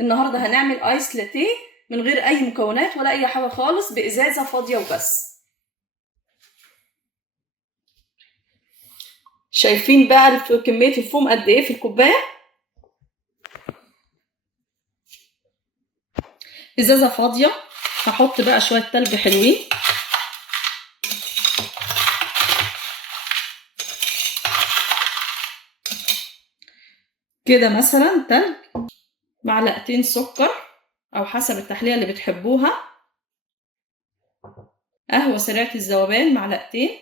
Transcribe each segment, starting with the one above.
النهارده هنعمل ايس لاتيه من غير اي مكونات ولا اي حاجه خالص، بازازه فاضيه وبس. شايفين بقى كميه الفوم قد ايه في الكوبايه؟ ازازه فاضيه. هحط بقى شويه تلج حلوين كده، مثلا تلج، معلقتين سكر او حسب التحليه اللي بتحبوها، قهوه سريعه الذوبان معلقتين،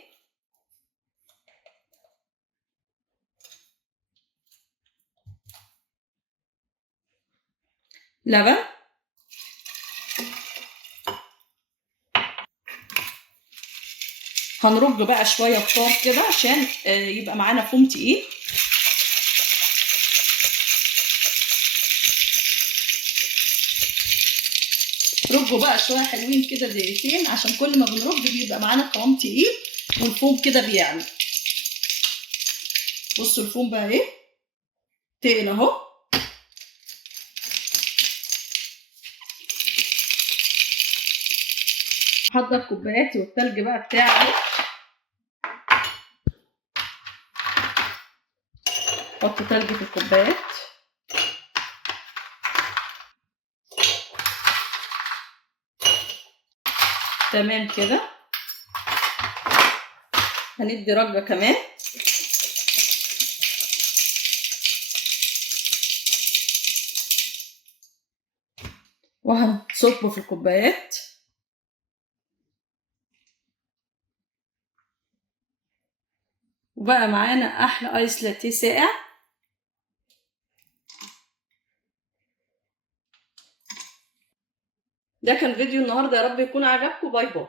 لبن، هنرج بقى شويه كتار كده عشان يبقى معانا فوم تقيل. رجوا بقى شويه حلوين كده دقيقتين، عشان كل ما بنرج بيبقى معانا قوام تقيل والفوم كده بيعلى. بصوا الفوم بقى ايه، تقل اهو. هحضر كوباياتي والتلج بقى بتاعي. احط تلج في الكوبايات. تمام كده. هندي رجه كمان. وهنصبه في الكوبايات. وبقى معانا احلى ايس لاتيه ساقع. ده كان فيديو النهارده، يا رب يكون عجبكم. باي باي.